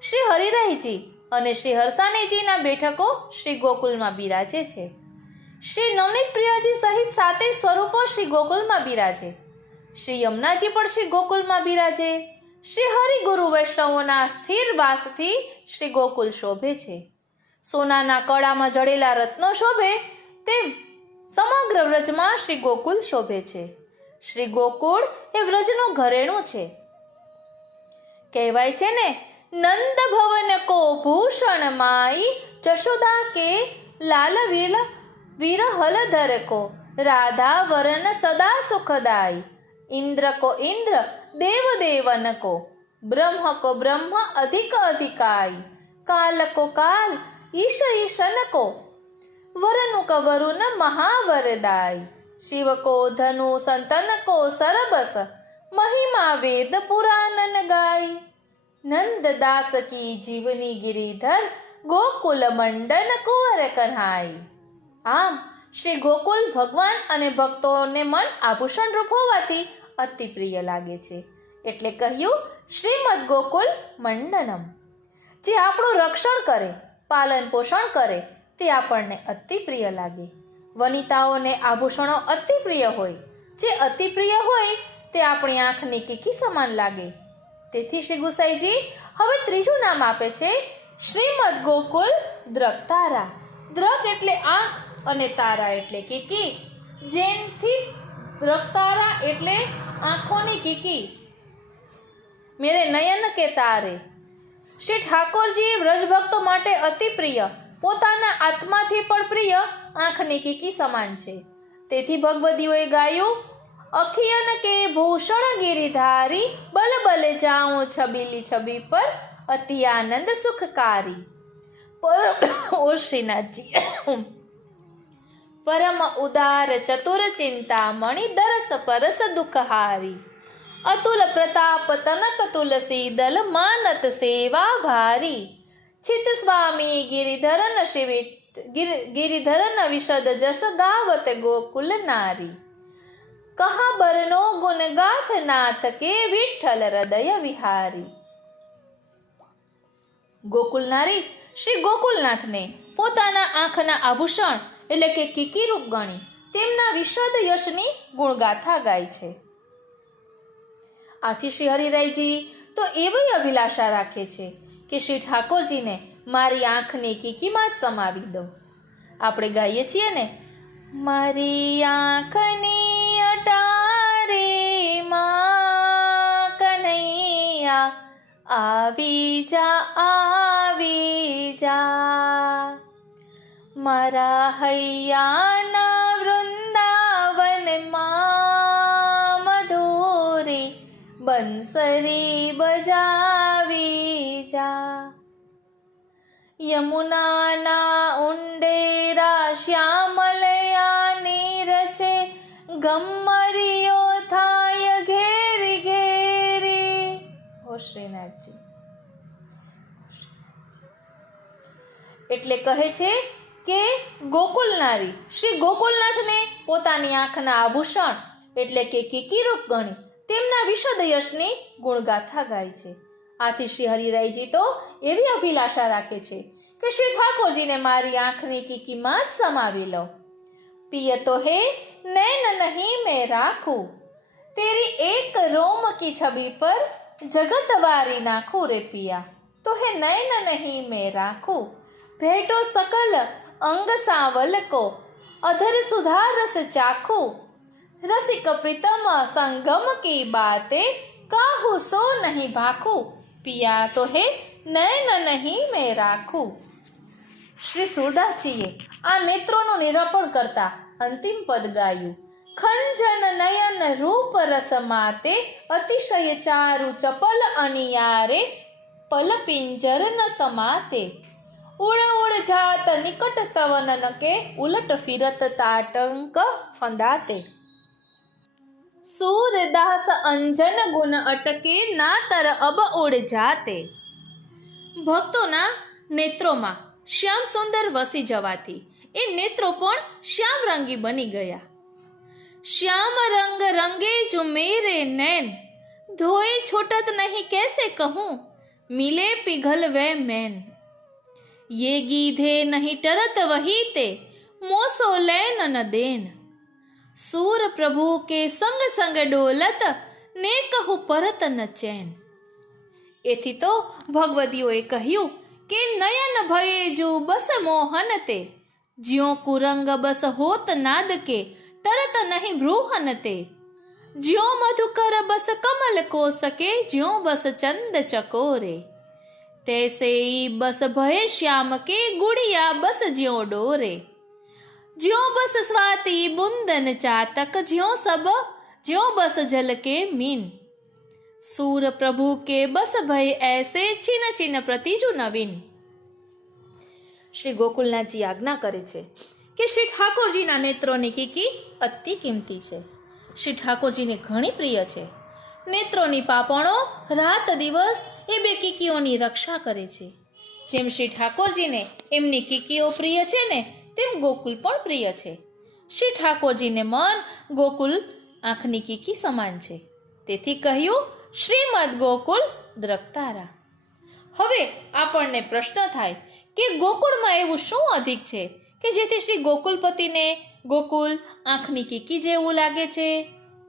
શ્રી હરિરાયજી અને શ્રી હરસાનેજીના બેઠકો શ્રી ગોકુલમાં બિરાજે છે। શ્રી નવનીત પ્રિયાજી સહિત 7 સ્વરૂપો શ્રી ગોકુલમાં બિરાજે. શ્રી યમુનાજી પણ શ્રી ગોકુલમાં બિરાજે. શ્રી હરિ ગુરુ વૈષ્ણવોના સ્થિર વાસથી શ્રી ગોકુલ શોભે છે. સોનાના કડામાં જડેલા રત્નો શોભે તેમ સમગ્ર વ્રજમાં શ્રી ગોકુલ શોભે છે. શ્રી ગોકુળ એ વ્રજનું ઘરેણું છે. કહેવાય છે ને, નંદ ભવન કો ભૂષણ માઈ, જશોદા કે લાલ વિરહલ ધર કો, રાધા વરન સદા સુખદાઈ. इंद्र को इंद्र देव देवन को, ब्रह्म को ब्रह्म अधिक अधिकाई. काल को काल ईश ईशन को, वरुण को वरुण महावरदाई. शिव को धनु संतन को सरबस, महिमा वेद पुराणन गाई. नंद दास की जीवनी गिरिधर, गोकुल मंडन कुंवर कन्हाई. આમ શ્રી ગોકુલ ભગવાન અને ભક્તોને મન આભૂષણ રૂપ હોવાથી અતિ પ્રિય લાગે છે. એટલે કહ્યું શ્રીમદ ગોકુલ મંડનમ. જે આપણું રક્ષણ કરે, પાલન પોષણ કરે તે આપણને અતિ પ્રિય લાગે. વનિતાઓને આભૂષણો અતિ પ્રિય હોય. જે અતિ પ્રિય હોય તે આપણી આંખની કીકી સમાન લાગે. તેથી શ્રી ગુસાઈજી હવે ત્રીજું નામ આપે છે શ્રીમદ ગોકુલ દ્રકતારા. દ્રક એટલે આંખ અને તારા એટલે કીકી. જેનથી દ્રકતારા એટલે આંખોની કીકી. મેરે નયન કે તારે. શ્રી ઠાકોરજી વ્રજભક્તો માટે અતિ પ્રિય, પોતાના આત્માથી પણ પ્રિય આંખની કીકી સમાન છે. તેથી ભગવદીઓએ ગાયું, અખિયન કે ભૂષણ ગિરિધારી, બલ બલ જાઉં છબીલી છબી પર, અતિ આનંદ સુખકારી. ઓ શ્રીનાથજી, પરમ ઉદાર ચતુર ચિંતામણી, દરસ પરસ દુઃખહારી. અતુલ પ્રતાપ તનક તુલસી દલ, માનત સેવા ભારી. ચિત સ્વામી ગિરિધરન ગિરિધરન વિશદ જશ, ગાવત ગોકુલ નારી. કહા બરનો ગુણ ગાથ નાથ કે, વિઠ્ઠલ હૃદય વિહારી. ગોકુલ નારી શ્રી ગોકુલનાથને પોતાના આંખના આભૂષણ એટલે કે કીકી રૂપ ગણી તેમના વિશદ યશની ગુણગાથા ગાય છે. આથી શ્રી હરિરાયજી તો એવી અભિલાષા રાખે છે કે શ્રી ઠાકોરજીને મારી આંખની કીકીમાં જ સમાવી દો. આપણે ગાઈએ છીએ ને, મારી આંખની અટારે માં કનૈયા, આવી જા મારા હૈયાના વૃંદાવનમાં, મધુરી બંસરી બજાવી જા. યમુનાના ઉંડેરા શ્યામલયા નીર છે, ગમ્મરીઓ થાય ઘેરી ઘેરી. હો શ્રીનાથજી. એટલે કહે છે કે ગોકુલ નારી શ્રી ગોકુલનાથને પોતાની આંખના આભૂષણ એટલે કે કીકીરૂપ ગણી તેમના વિશદ યશની ગુણગાથા ગાય છે. આથી શ્રી હરિરાયજી તો એવી અભિલાષા રાખે છે કે શ્રી ઠાકોરજીને મારી આંખની કીકીમાં જ સમાવી લો. પિય તો હે નૈન નહીં મેં રાખું, તેરી એક રોમ કી છબી પર જગત વારી નાખું રે પિયા. તો હે નૈન નહીં મેં રાખું, भेटो सकल अंग सावल को, अधर सुधार रस चाखू. रसिक प्रीतम संगम की बातें, काहू सो नहीं भाखू. पिया तो है नैन नहीं मैं રાખું. શ્રી સુરદાસજીએ આ નેત્રોનું નિરૂપણ કરતા અંતિમ પદ ગાયું. ખંજન નયન રૂપ રસ માતે, અતિશય ચારુ ચપલ અનિયારે, પલ પિંજર ન સમાતે. ઉડ ઉડ જાત નિકટ સ્તવનન કે, ઉલટ ફિરત તાટંક ફંદાતે. सूरदास अंजन गुण अटके, ना तर अब उड़ जाते. ભક્તોના નેત્રોમાં શ્યામ સુંદર વસી જવાથી એ નેત્રો પણ શ્યામ રંગી બની ગયા. શ્યામ રંગ રંગે જો મેરે નૈન, ધોए छूटत नहीं कैसे कहूँ, मिले पिघल वे मैन. ये गीधे नहीं टरत वही ते, मोसो लैन न देन। सूर प्रभु के संग संग डोलत, ने कहू परत न चैन। एथी तो भगवतीओए કહ્યું કે નયન ભયે જો બસ મોહન તે, જ્યો કુરંગ બસ હોત નાદ કે, ટરત નહીં ભ્રૂહન તે। જ્યો મધુકર બસ કમલ को सके, ज्यो बस चंद चकोरे। तैसे ही बस भय श्याम के, गुड़िया बस ज्यो डोरे। ज्यो बस स्वाति बुंदन चातक, ज्यो बस जल के मीन। सूर प्रभु के बस भय ऐसे, छिन छिन प्रतिजु नवीन। श्री गोकुलनाथजी આજ્ઞા કરે છે કે શ્રી ઠાકોરજીના નેત્રોની કીકી અતિ કિંમતી છે। શ્રી ઠાકોરજીને ઘણી પ્રિય છે। નેત્રોની પાપણો રાત દિવસ એ બે કીકીઓની રક્ષા કરે છે। જેમ શ્રી ઠાકોરજીને એમની કીકીઓ પ્રિય છે ને, તેમ ગોકુલ પણ પ્રિય છે। શ્રી ઠાકોરજીને મન ગોકુલ આંખની કીકી સમાન છે। તેથી કહ્યું શ્રીમદ ગોકુલ દ્રક્તારા। હવે આપણને પ્રશ્ન થાય કે ગોકુળમાં એવું શું અધિક છે કે જેથી શ્રી ગોકુલપતિને ગોકુલ આંખની કીકી જેવું લાગે છે?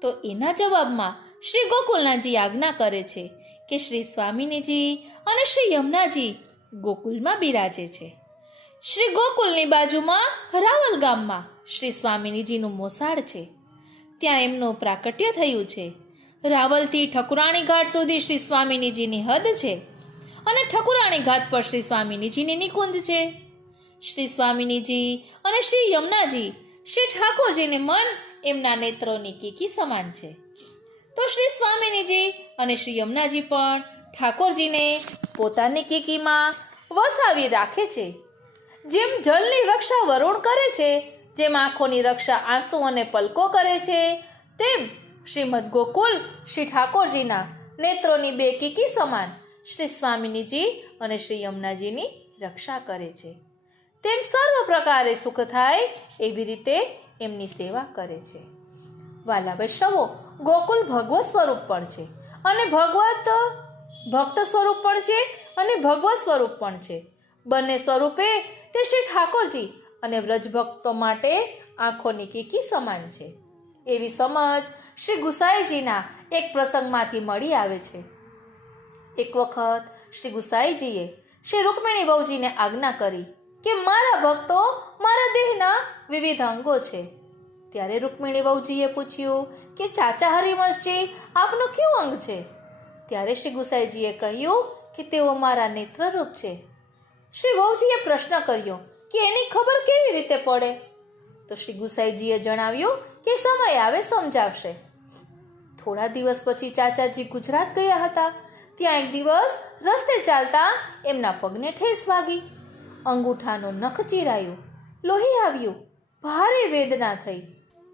તો એના જવાબમાં શ્રી ગોકુલનાથજી આજ્ઞા કરે છે કે શ્રી સ્વામિનીજી અને શ્રી યમુનાજી ગોકુલમાં બિરાજે છે। શ્રી ગોકુલની બાજુમાં રાવલ ગામમાં શ્રી સ્વામિનીજીનું મોસાળ છે। ત્યાં એમનું પ્રાકટ્ય થયું છે। રાવલથી ઠકુરાણી ઘાટ સુધી શ્રી સ્વામિનીજીની હદ છે અને ઠકુરાણી ઘાટ પર શ્રી સ્વામિનીજીની નિકુંજ છે। શ્રી સ્વામિનીજી અને શ્રી યમુનાજી શ્રી ઠાકોરજીને મન એમના નેત્રોની કીકી સમાન છે। તો શ્રી સ્વામિનીજી અને શ્રી યમુનાજી પણ ઠાકોરજીને પોતાની કીકીમાં વસાવી રાખે છે। જેમ જળની રક્ષા વરુણ કરે છે, જેમ આંખોની રક્ષા આંસુ અને પલકો કરે છે, તેમ શ્રીમદ ગોકુલ શ્રી ઠાકોરજીના નેત્રોની બે કીકી સમાન શ્રી સ્વામિનીજી અને શ્રી યમુનાજીની રક્ષા કરે છે। તેમ સર્વ પ્રકારે સુખ થાય એવી રીતે એમની સેવા કરે છે। વાલા વૈષ્ણવો, ગોકુલ ભગવત સ્વરૂપ પણ છે અને ભક્ત સ્વરૂપ પણ છે અને ભગવત સ્વરૂપ પણ છે। બંને સ્વરૂપે તે શ્રી ઠાકોરજી અને વ્રજ ભક્તો માટે આંખોની કીકી સમાન છે। એવી સમજ શ્રી ગુસાઈજીના એક પ્રસંગમાંથી મળી આવે છે। એક વખત શ્રી ગુસાઈજીએ શ્રી રૂકમિણી વહુજીને આજ્ઞા કરી કે મારા ભક્તો મારા દેહના વિવિધ અંગો છે। ત્યારે રૂકમિણી વહુજીએ પૂછ્યું કે ચાચા હરિવંશજી, આપનું કયું અંગ છે? ત્યારે શ્રી ગુસાઈજીએ કહ્યું કે તેઓ મારા નેત્રરૂપ છે। શ્રી વહુજીએ પ્રશ્ન કર્યો કે એની ખબર કેવી રીતે પડે? તો શ્રી ગુસાઈજીએ જણાવ્યું કે સમય આવે સમજાવશે। થોડા દિવસ પછી ચાચાજી ગુજરાત ગયા હતા। ત્યાં એક દિવસ રસ્તે ચાલતા એમના પગને ઠેસ વાગી। અંગૂઠાનું નખ ચીરાયું, લોહી આવ્યું, ભારે વેદના થઈ।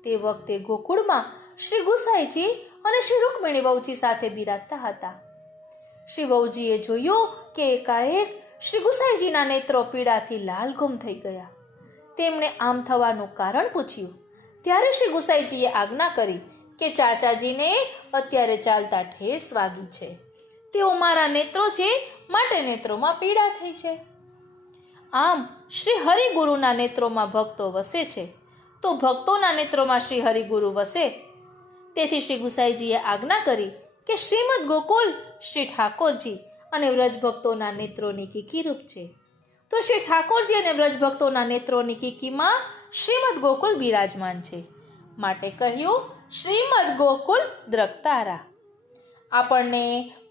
તે વખતે ગોકુળમાં શ્રી ગુસાઈજી અને શ્રી રૂકમિણી વહુજી સાથે બિરાજતા હતા। શ્રી વહુજીએ જોયું કે એકાએક શ્રી ગુસાઈજીના નેત્રો પીડાથી લાલઘુમ થઈ ગયા। તેમણે આમ થવાનું કારણ પૂછ્યું। ત્યારે શ્રી ગુસાઈજીએ આજ્ઞા કરી કે ચાચાજીને અત્યારે ચાલતા ઠેસ વાગી છે। તેઓ મારા નેત્રો છે, માટે નેત્રોમાં પીડા થઈ છે। આમ શ્રી હરિગુરુના નેત્રોમાં ભક્તો વસે છે, તો ભક્તોના નેત્રોમાં શ્રી હરિગુરુ વસે। તેથી શ્રી ગુસાઈજીએ આજ્ઞા કરી કે શ્રીમદ ગોકુલ શ્રી ઠાકોરજી અને વ્રજભક્તોના નેત્રોની કીકીરૂપ છે। તો શ્રી ઠાકોરજી અને વ્રજભક્તોના નેત્રોની કીકીમાં શ્રીમદ ગોકુલ બિરાજમાન છે, માટે કહ્યું શ્રીમદ ગોકુલ દ્રક્તારા। આપણને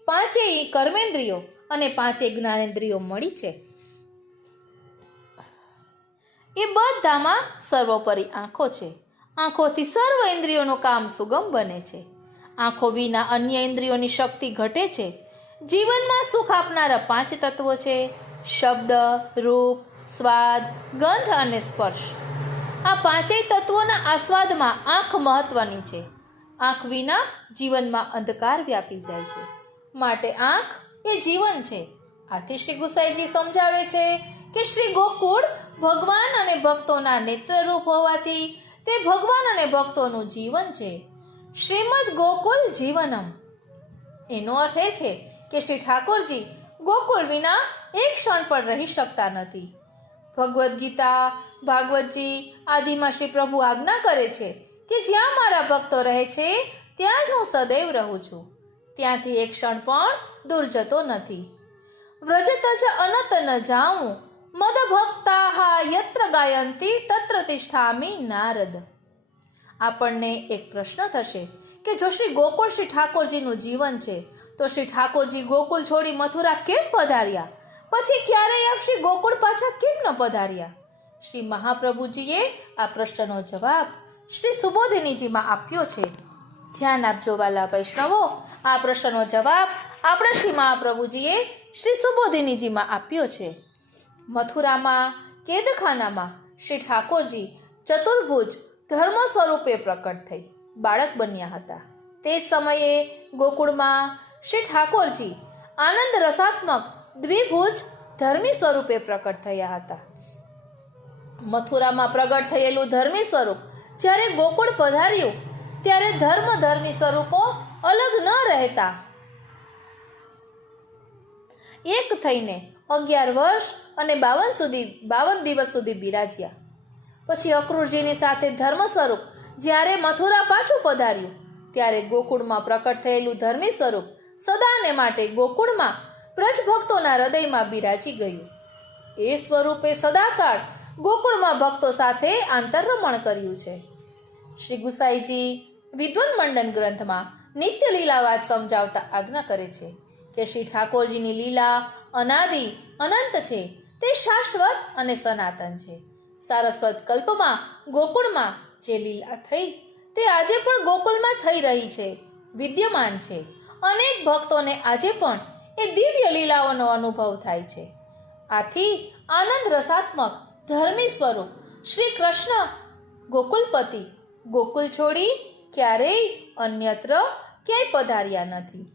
પાંચેય કર્મેન્દ્રિયો અને પાંચેય જ્ઞાનેન્દ્રિયો મળી છે। એ બધામાં સર્વોપરી આંખો છે। આંખોથી સર્વ ઇન્દ્રિયોનું કામ સુગમ બને છે। આંખો વિના અન્ય ઇન્દ્રિયોની શક્તિ ઘટે છે। જીવનમાં સુખ આપનારા પાંચ તત્વો છે: શબ્દ, રૂપ, સ્વાદ, ગંધ અને સ્પર્શ। આ પાંચેય તત્વોના આસ્વાદમાં આંખ મહત્વની છે। આંખ વિના જીવનમાં અંધકાર વ્યાપી જાય છે, માટે આંખ એ જીવન છે। આથી શ્રી ગુસાઈજી સમજાવે છે કે શ્રી ગોકુળ ભગવાન અને ભક્તોના નેત્રરૂપ હોવાથી તે ભગવાન અને ભક્તોનું જીવન છે। શ્રીમદ ગોકુલ જીવનમ, એનો અર્થ એ છે કે શ્રી ઠાકોરજી ગોકુળ વિના એક ક્ષણ પણ રહી શકતા નથી। ભગવદ્ ગીતા ભાગવતજી આદિમાં શ્રી પ્રભુ આજ્ઞા કરે છે કે જ્યાં મારા ભક્તો રહે છે ત્યાં જ હું સદૈવ રહું છું, ત્યાંથી એક ક્ષણ પણ દૂર જતો નથી. વ્રજતજ અનત ન જાઉં, મદ ભક્તાહા યત્ર ગાયંતી તત્ર તિષ્ઠામિ નારદ. આપણને એક પ્રશ્ન થશે કે જો શ્રી ગોકુળ શ્રી ઠાકોરજીનું જીવન છે તો શ્રી ઠાકોરજી ગોકુળ છોડી મથુરા કેમ પધાર્યા, પછી ક્યારેય આપ શ્રી ગોકુળ પાછા કેમ ન પધાર્યા? શ્રી મહાપ્રભુજીએ આ પ્રશ્નનો જવાબ શ્રી સુબોધિનીજીમાં આપ્યો છે. ધ્યાન આપજો વાલા વૈષ્ણવો, આ પ્રશ્નનો જવાબ આપણા શ્રી મહાપ્રભુજીએ શ્રી સુબોધિનીજીમાં આપ્યો છે. મથુરામાં કેદખાનામાં શ્રી ઠાકોરજી ચતુર્ભુજ ધર્મ સ્વરૂપે પ્રકટ થઈ બાળક બન્યા હતા. તે સમયે ગોકુળમાં શ્રી ઠાકોરજી આનંદ રસાત્મક દ્વિભુજ ધર્મી સ્વરૂપે પ્રકટ થયા હતા. મથુરામાં પ્રગટ થયેલું ધર્મી સ્વરૂપ જ્યારે ગોકુળ પધાર્યું ત્યારે ધર્મી સ્વરૂપો અલગ ન રહેતા એક થઈને 11 વર્ષ અને 52 દિવસ સુધી બિરાજ્યા. પછી અક્રૂરજીની સાથે ધર્મ સ્વરૂપ જ્યારે મથુરા પાછું પધાર્યું ત્યારે ગોકુળમાં પ્રકટ થયેલું ધર્મી સ્વરૂપ સદાને માટે ગોકુળમાં વ્રજ ભક્તોના હૃદયમાં બિરાજી ગયું. એ સ્વરૂપે સદાકાળ ગોકુળમાં ભક્તો સાથે આંતરરમણ કર્યું છે. શ્રી ગુસાઈજી વિદ્વન મંડન ગ્રંથમાં નિત્ય લીલાવાદ સમજાવતા આજ્ઞા કરે છે કે શ્રી ઠાકોરજીની લીલા અનાદિ અનંત છે, તે શાશ્વત અને સનાતન છે. સારસ્વત કલ્પમાં ગોકુળમાં જે લીલા થઈ તે આજે પણ ગોકુળમાં થઈ રહી છે, વિદ્યમાન છે. અનેક ભક્તોને આજે પણ એ દિવ્ય લીલાઓનો અનુભવ થાય છે. આથી આનંદ રસાત્મક ધર્મી સ્વરૂપ શ્રી કૃષ્ણ ગોકુલપતિ ગોકુલ છોડી ક્યારેય અન્યત્ર ક્યાંય પધાર્યા નથી.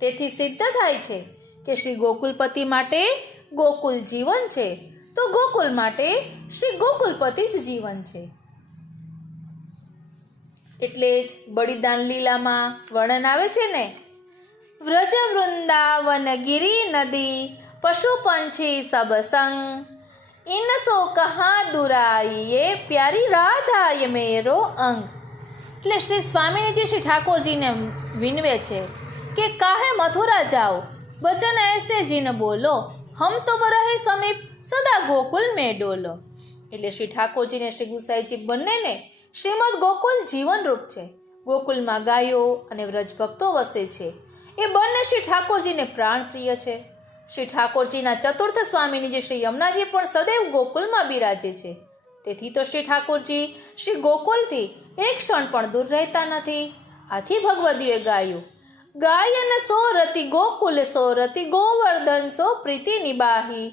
તેથી સિદ્ધ થાય છે કે શ્રી ગોકુલપતિ માટે ગોકુલ જીવન છે તો ગોકુલ માટે શ્રી ગોકુલપતિ જ જીવન છે. એટલે જ બલિદાન લીલામાં વર્ણન આવે છે ને, વ્રજ વૃંદાવન ગિરી નદી પશુ પંછી સબ સંગ, ઇનસો કહા દુરાઈએ પ્યારી રાધાય મેરો અંગ. એટલે શ્રી સ્વામીજી શ્રી ઠાકોરજીને વિનવે છે કે કાહે મથુરા જાઓ, બચન ऐसे जिन बोलो, हम तो रहे समीप सदा गोकुल में डोलो. એટલે શ્રી ઠાકોરજીને શ્રી ગુસાઈજી બંનેને શ્રીમદ ગોકુલ જીવનરૂપ છે. ગોકુલમાં ગાયો અને વ્રજ ભક્તો વસે છે. એ બંને શ્રી ઠાકોરજીને પ્રાણ પ્રિય છે. શ્રી ઠાકોરજીના ચતુર્થ સ્વામીની શ્રી યમુનાજી પણ સદૈવ ગોકુલમાં બિરાજે છે. તેથી તો શ્રી ઠાકોરજી શ્રી ગોકુલથી એક ક્ષણ પણ દૂર રહેતા નથી. આથી ભગવદીએ ગાયું, ગાયન સો રતિ ગોકુલ સો રતિ ગોવર્ધન સો પ્રીતિ નિબાહી,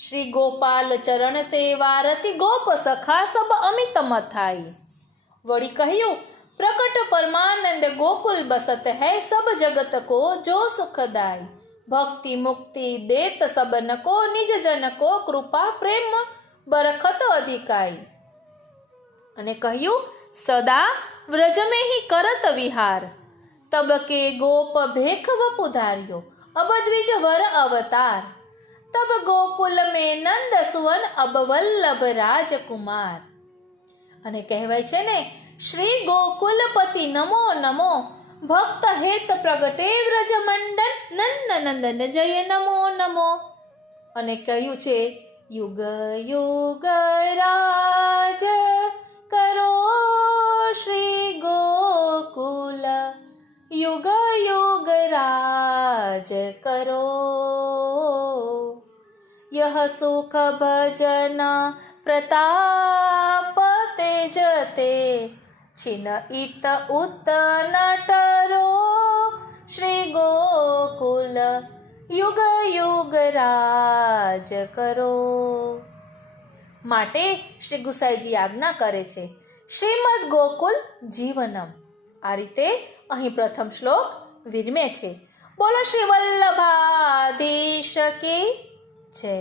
શ્રી ગોપાલ ચરણ સેવા રતિ ગોપ સખા સબ અમિત મથાઈ. વળી કહ્યું, પ્રકટ પરમાનંદ ગોકુલ બસત હૈ સબ જગત કો જો સુખદાય, ભક્તિ મુક્તિ દેત સબન કો નિજ જન કો કૃપા પ્રેમ બરખત અધિકાઈ. અને કહ્યું, સદા વ્રજ में ही करत विहार, तब के गोप भेख वपुधार्यो अब द्विज वर अवतार, तब गोकुल में नंद सुवन अब वल्लभ राजकुमार. અને કહેવાય છે ને, શ્રી ગોકુલપતિ નમો નમો, ભક્ત હેત પ્રગટે વ્રજ મંડન નંદ નંદન જય નમો નમો. અને કહ્યું છે, યુગ યુગ રાજ કરો શ્રી ગોકુલ, યુગ યુગ રાજ કરો, यह सुख भजन प्रताप तेजते, छिन इत उत नटरो श्री गोकुल, યુગ યુગ રાજ કરો. માટે શ્રી ગુસાઈજી આજ્ઞા કરે છે, શ્રીમદ ગોકુલ જીવનમ. આ રીતે અહીં પ્રથમ શ્લોક વિરમે છે. બોલો શ્રી વલ્લભાધીશ કી જય.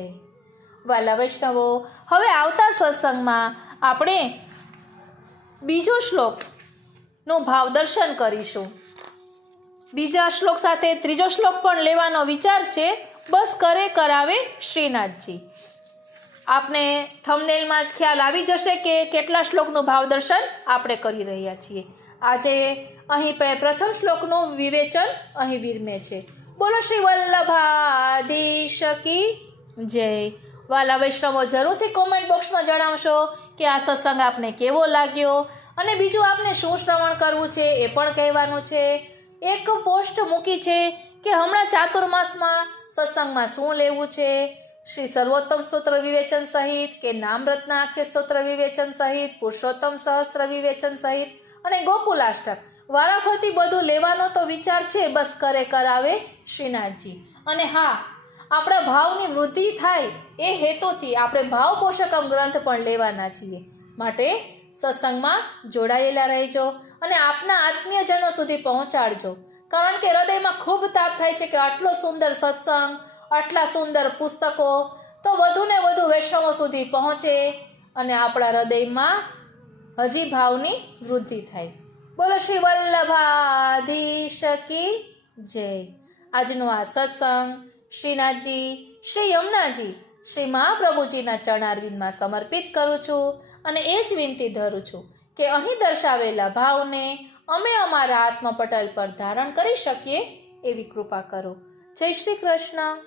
વાલા વૈષ્ણવો, હવે આવતા સત્સંગમાં આપણે બીજો શ્લોકનો ભાવ દર્શન કરીશું. બીજા શ્લોક સાથે ત્રીજો શ્લોક પણ લેવાનો વિચાર છે. બસ કરે કરાવે શ્રીનાથજી. આપને થંબનેલમાં જ ખ્યાલ આવી જશે કે કેટલા શ્લોકનું ભાવ દર્શન આપણે કરી રહ્યા છીએ. આજે અહીં પ્રથમ શ્લોકનું વિવેચન અહીં વિરમે છે. બોલો શ્રી વલ્લભાધીશ કી જય. વાલા વૈષ્ણવો, જરૂરથી કોમેન્ટ બોક્સમાં જણાવશો કે આ સત્સંગ આપને કેવો લાગ્યો, અને બીજું આપને શું શ્રવણ કરવું છે એ પણ કહેવાનું છે. એક પોસ્ટ મૂકી છે કે હમણાં ચાતુર્માસમાં સત્સંગમાં શું લેવું છે, શ્રી સર્વોત્તમ સ્તોત્ર વિવેચન સહિત કે નામરત્ન આખ્ય સ્તોત્ર વિવેચન સહિત, પુરુષોત્તમ સહસ્ત્ર વિવેચન સહિત અને ગોકુલાષ્ટક. વારાફરતી બધું લેવાનો તો વિચાર છે, બસ કરે કરાવે શ્રીનાથજી. અને હા, આપણા ભાવની વૃદ્ધિ થાય એ હેતુથી આપણે ભાવ પોષકમ ગ્રંથ પણ લેવાના છીએ. માટે સત્સંગમાં જોડાયેલા રહેજો અને આપના આત્મીયજનો સુધી પહોંચાડજો. કારણ કે હૃદયમાં ખૂબ તાપ થાય છે કે આટલો સુંદર સત્સંગ, આટલા સુંદર પુસ્તકો તો વધુ ને વધુ વૈષ્ણવો સુધી પહોંચે અને આપણા હૃદયમાં હજી ભાવની વૃદ્ધિ થાય. બોલો શ્રી વલ્લભાધીશ કી જય. આજનો આ સત્સંગ શ્રીનાથજી, શ્રી યમુનાજી, શ્રી મહાપ્રભુજીના ચરણારવિંદમાં સમર્પિત કરું છું અને એ જ વિનંતી ધરું છું કે અહીં દર્શાવેલા ભાવને અમે અમારા આત્મપટલ પર ધારણ કરી શકીએ એવી કૃપા કરો. જય શ્રી કૃષ્ણ.